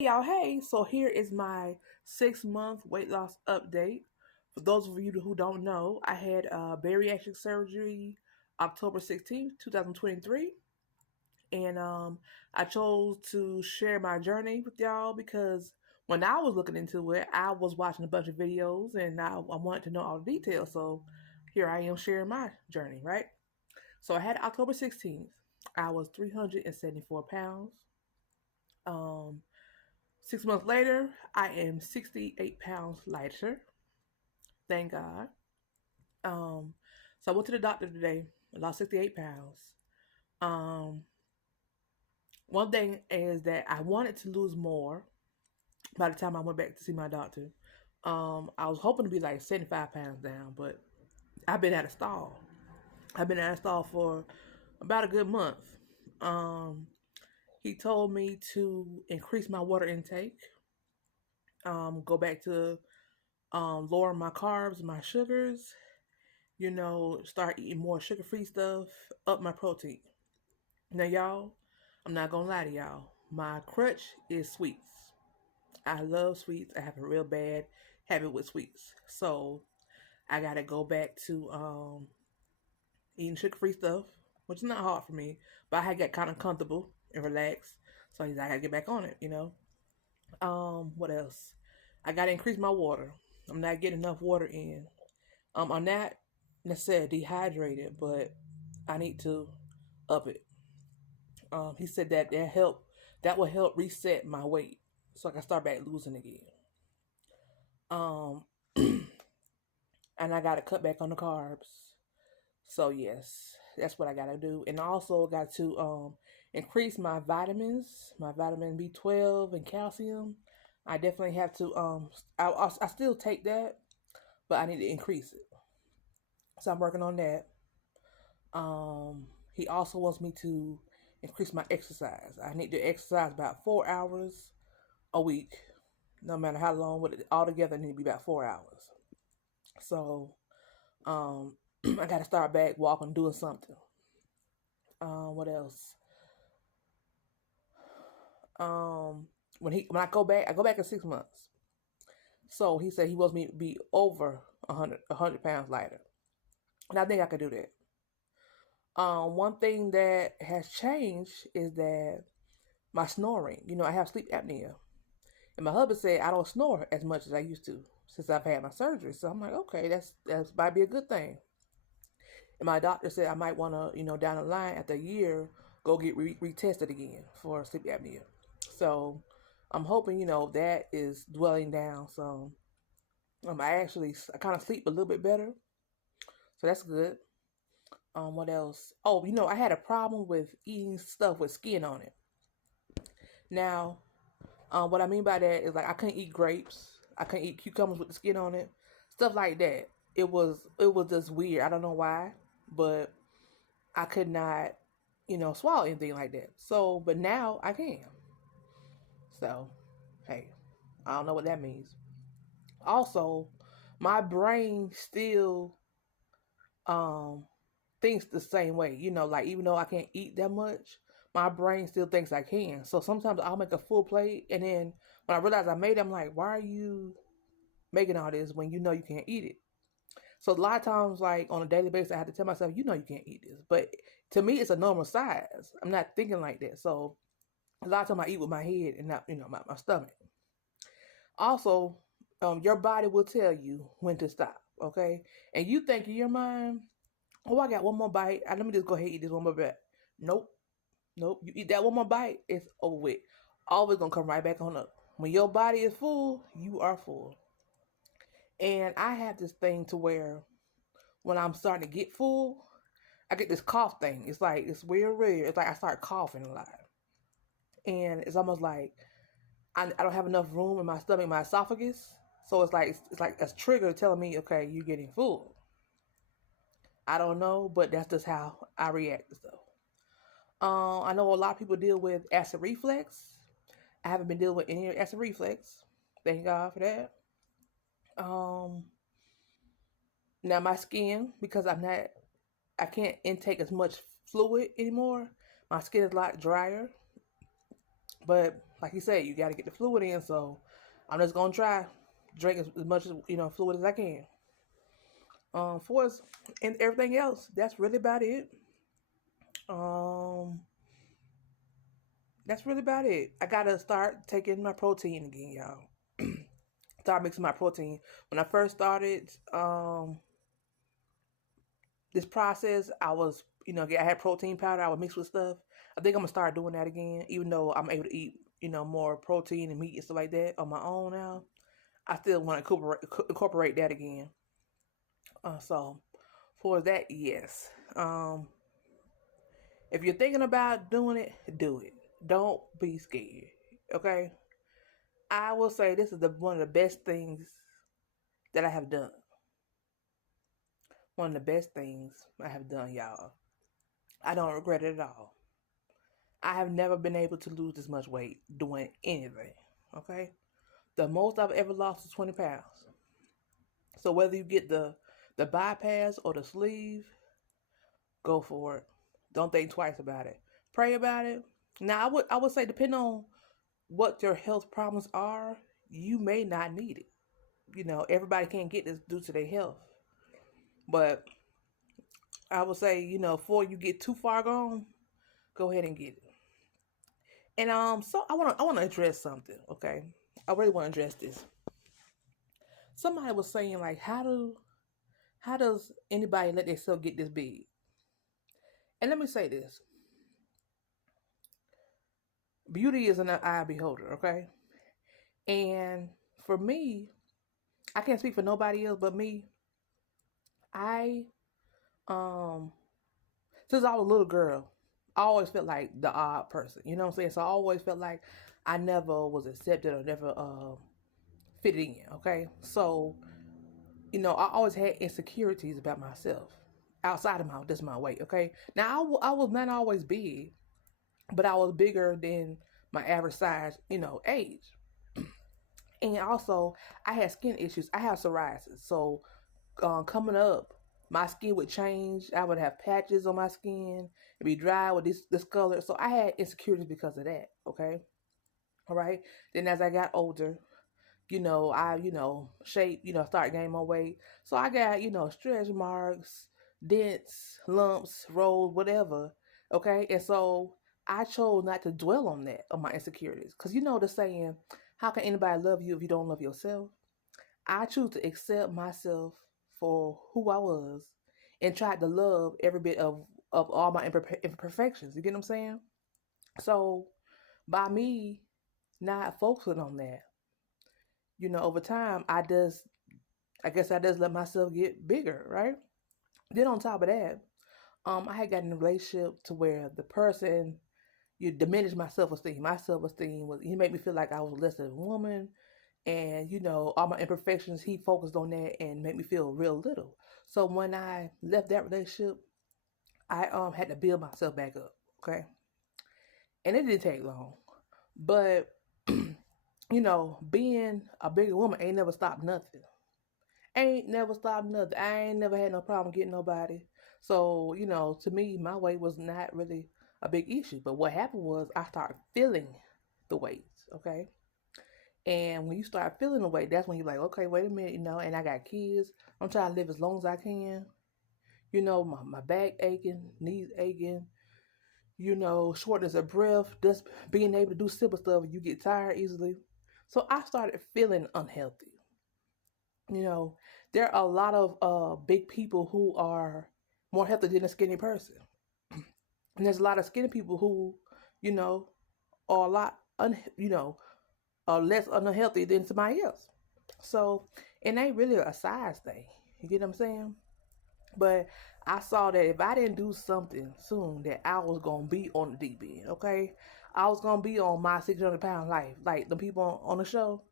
Y'all, hey, so here is my 6 month weight loss update. For those of you who don't know, I had bariatric surgery October 16th, 2023. And I chose to share my journey with y'all because when I was looking into it, I was watching a bunch of videos and I wanted to know all the details. So here I am sharing my journey, right? So I had October 16th. I was 374 pounds. Um, 6 months later, I am 68 pounds lighter. Thank God. Um, so I went to the doctor today. I lost 68 pounds. Um, One thing is that I wanted to lose more by the time I went back to see my doctor. I was hoping to be like 75 pounds down, but I've been at a stall. I've been at a stall for about a good month. Um, he told me to increase my water intake, go back to lower my carbs, my sugars, start eating more sugar free stuff, up my protein. Now, y'all, I'm not gonna lie to y'all. My crutch is sweets. I love sweets. I have a real bad habit with sweets. So I gotta go back to eating sugar free stuff, which is not hard for me, but I had got kind of comfortable and relaxed. So I gotta get back on it. What else? I gotta increase my water. I'm not getting enough water in. I'm not necessarily dehydrated, but I need to up it. He said that will help reset my weight so I can start back losing again. Um, and I gotta cut back on the carbs. So yes, that's what I gotta do, and I also got to increase my vitamins, my vitamin B12 and calcium. I definitely have to. I still take that, but I need to increase it. So I'm working on that. He also wants me to increase my exercise. I need to exercise about 4 hours a week, no matter how long. With it altogether, I need to be about 4 hours. So I got to start back walking, doing something. What else? When I go back, I go back in 6 months. So he said he wants me to be over 100 pounds lighter, and I think I could do that. One thing that has changed is that my snoring. I have sleep apnea. And my husband said I don't snore as much as I used to since I've had my surgery. So I'm like, okay, that's might be a good thing. And my doctor said I might want to, down the line after a year, go get retested again for sleep apnea. So I'm hoping, that is dwelling down. So I kind of sleep a little bit better. So that's good. What else? Oh, I had a problem with eating stuff with skin on it. Now, what I mean by that is like I couldn't eat grapes. I couldn't eat cucumbers with the skin on it. Stuff like that. It was just weird. I don't know why, but I could not, swallow anything like that. So, but now I can. So, hey, I don't know what that means. Also, my brain still um thinks the same way. Like even though I can't eat that much, my brain still thinks I can. So sometimes I'll make a full plate, and then when I realize I made it, I'm like, why are you making all this when you know you can't eat it? So a lot of times, like on a daily basis, I have to tell myself, you can't eat this. But to me, it's a normal size. I'm not thinking like that. So a lot of times I eat with my head and not, my stomach. Also, your body will tell you when to stop. Okay, and you think in your mind, oh, I got one more bite. Let me just go ahead and eat this one more bite. Nope, nope. You eat that one more bite, it's over with. Always gonna come right back on up. When your body is full, you are full. And I have this thing to where when I'm starting to get full, I get this cough thing. It's like it's weird. It's like I start coughing a lot, and it's almost like I don't have enough room in my stomach, my esophagus. So it's like a trigger telling me, okay, you're getting full. I don't know, but that's just how I react to stuff. I know a lot of people deal with acid reflux. I haven't been dealing with any acid reflux. Thank God for that. Um, Now my skin, because I can't intake as much fluid anymore. My skin is a lot drier, but like you said, you got to get the fluid in. So I'm just gonna try drink as much as fluid as I can. For us and everything else, that's really about it. Um, that's really about it. I gotta start taking my protein again, y'all. Start mixing my protein. When I first started this process, I was, I had protein powder. I would mix with stuff. I think I'm gonna start doing that again, even though I'm able to eat, more protein and meat and stuff like that on my own now. I still want to incorporate that again. So for that, yes. If you're thinking about doing it, do it. Don't be scared. Okay. I will say this is one of the best things that I have done. One of the best things I have done, y'all. I don't regret it at all. I have never been able to lose this much weight doing anything. Okay. The most I've ever lost is 20 pounds. So whether you get the bypass or the sleeve, go for it. Don't think twice about it. Pray about it. Now I would say depending on what your health problems are, you may not need it. Everybody can't get this due to their health. But I would say, before you get too far gone, go ahead and get it. And so I wanna address something, okay? I really want to address this. Somebody was saying like, how does anybody let themselves get this big? And let me say this: beauty is an eye beholder, okay? And for me, I can't speak for nobody else but me. I um since I was a little girl, I always felt like the odd person. You know what I'm saying? So I always felt like I never was accepted or never fitted in. Okay, so I always had insecurities about myself outside of my weight. Okay, now I was not always big, but I was bigger than my average size. Age. And also, I had skin issues. I have psoriasis. So, coming up, my skin would change. I would have patches on my skin. It'd be dry with this color. So I had insecurities because of that. Okay. All right. Then as I got older, I, shape, start gaining more weight. So I got, stretch marks, dents, lumps, rolls, whatever. Okay. And so I chose not to dwell on my insecurities. Because the saying, how can anybody love you if you don't love yourself? I choose to accept myself for who I was and tried to love every bit of all my imperfections. You get what I'm saying? So by me not focusing on that, over time, I guess I just let myself get bigger, right? Then on top of that, I had gotten in a relationship to where the person you diminished my self esteem. My self esteem was he made me feel like I was less than a woman, and all my imperfections. He focused on that and made me feel real little. So when I left that relationship, I had to build myself back up. Okay, and it didn't take long, but being a bigger woman ain't never stopped nothing. Ain't never stopped nothing. I ain't never had no problem getting nobody. So, to me, my weight was not really a big issue. But what happened was I started feeling the weight, okay? And when you start feeling the weight, that's when you're like, okay, wait a minute, and I got kids. I'm trying to live as long as I can. My back aching, knees aching, shortness of breath, just being able to do simple stuff, you get tired easily. So I started feeling unhealthy. You know, there are a lot of big people who are more healthy than a skinny person. And there's a lot of skinny people who, you know, are a lot, are less unhealthy than somebody else. So it ain't really a size thing. You get what I'm saying? But I saw that if I didn't do something soon, that I was gonna be on the deep end. Okay, I was gonna be on my 600-pound life. Like the people on the show,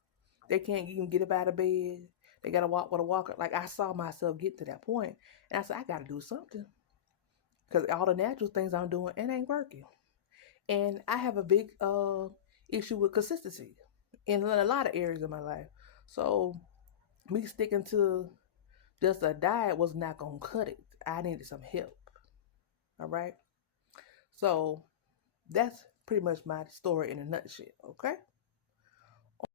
they can't even get up out of bed. They gotta walk with a walker. Like I saw myself get to that point, and I said I gotta do something because all the natural things I'm doing it ain't working. And I have a big issue with consistency in a lot of areas of my life. So me sticking to just a diet was not gonna cut it. I needed some help. All right. So that's pretty much my story in a nutshell. Okay.